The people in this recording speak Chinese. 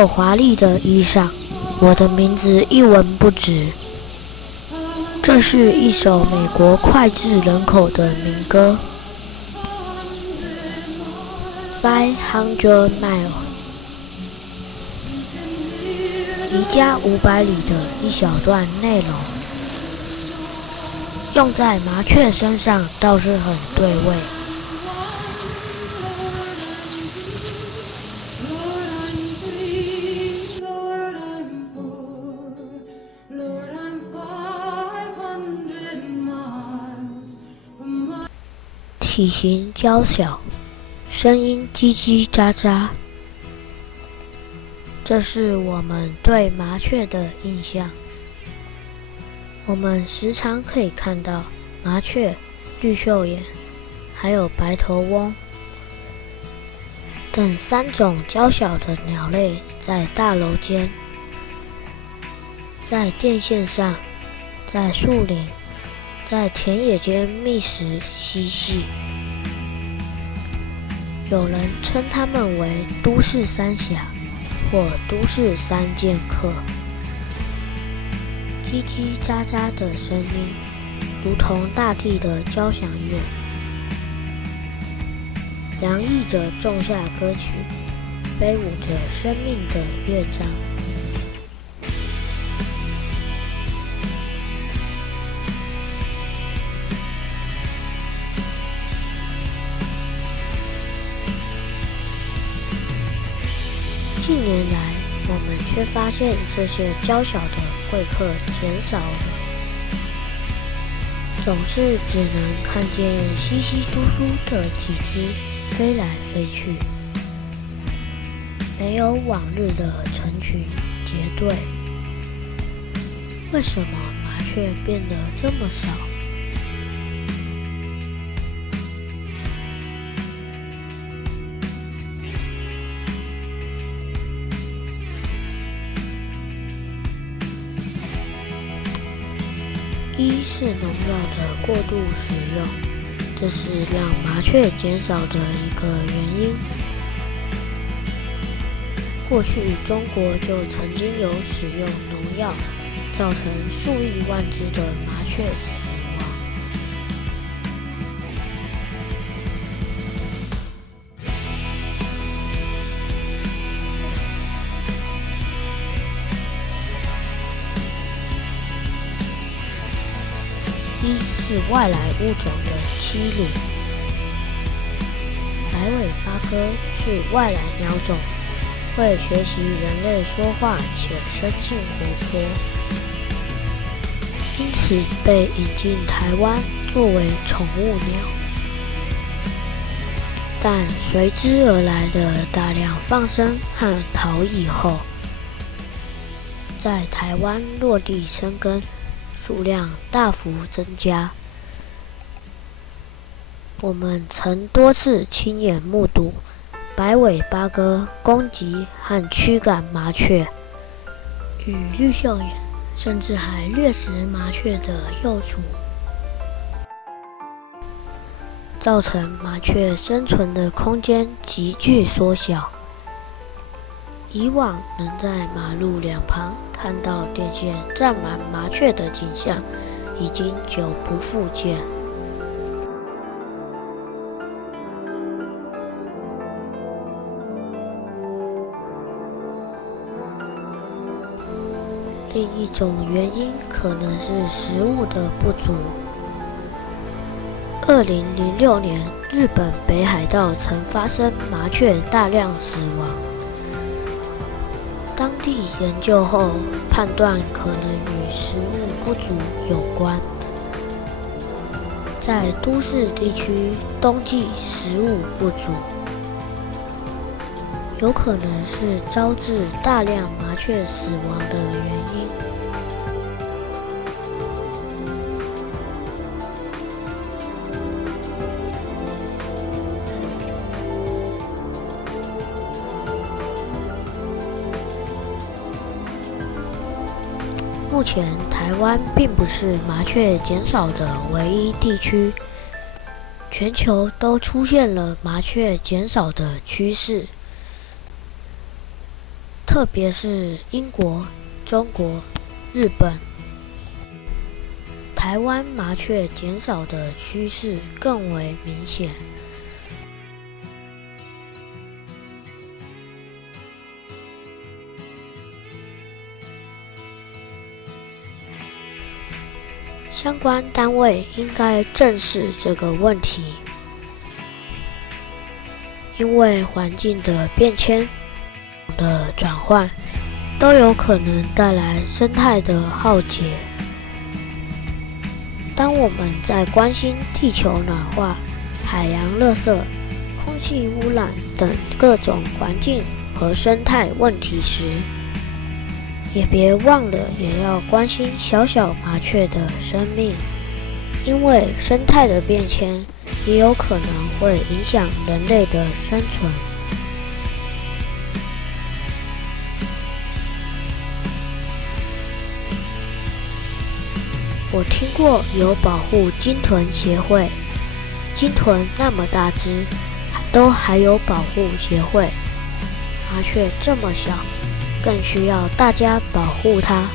有华丽的衣裳，我的名字一文不值。这是一首美国脍炙人口的民歌。500 miles， 离家500里的一小段内容，用在麻雀身上倒是很对味。体型娇小，声音叽叽喳喳，这是我们对麻雀的印象。我们时常可以看到麻雀、绿袖眼，还有白头翁等3种娇小的鸟类在大楼间、在电线上、在树林、在田野间觅食嬉戏。有人称它们为都市三侠或都市三剑客。叽叽喳喳的声音，如同大地的交响乐，洋溢着仲夏歌曲，飞舞着生命的乐章。近年来，我们却发现这些娇小的贵客减少了，总是只能看见稀稀疏疏的几只飞来飞去，没有往日的成群结队。为什么麻雀变得这么少？一是农药的过度使用，这是让麻雀减少的一个原因。过去中国就曾经有使用农药，造成数亿万只的麻雀死亡。一是外来物种的欺辱。白尾八哥是外来鸟种，会学习人类说话且生性活泼，因此被引进台湾作为宠物鸟。但随之而来的大量放生和逃逸后，在台湾落地生根，数量大幅增加。我们曾多次亲眼目睹白尾八哥攻击和驱赶麻雀，与绿袖眼甚至还掠食麻雀的幼雏，造成麻雀生存的空间急剧缩小。以往能在马路两旁看到电线站满麻雀的景象，已经久不复见。另一种原因可能是食物的不足。2006年，日本北海道曾发生麻雀大量死亡。当地研究后判断可能与食物不足有关。在都市地区，冬季食物不足，有可能是招致大量麻雀死亡的原因。目前，台湾并不是麻雀减少的唯一地区，全球都出现了麻雀减少的趋势。特别是英国、中国、日本。台湾麻雀减少的趋势更为明显。相关单位应该正视这个问题，因为环境的变迁的转换都有可能带来生态的浩劫。当我们在关心地球暖化、海洋垃圾、空气污染等各种环境和生态问题时，也别忘了也要关心小小麻雀的生命，因为生态的变迁也有可能会影响人类的生存。我听过有保护鲸豚协会，鲸豚那么大只，都还有保护协会，麻雀这么小，更需要大家保护它。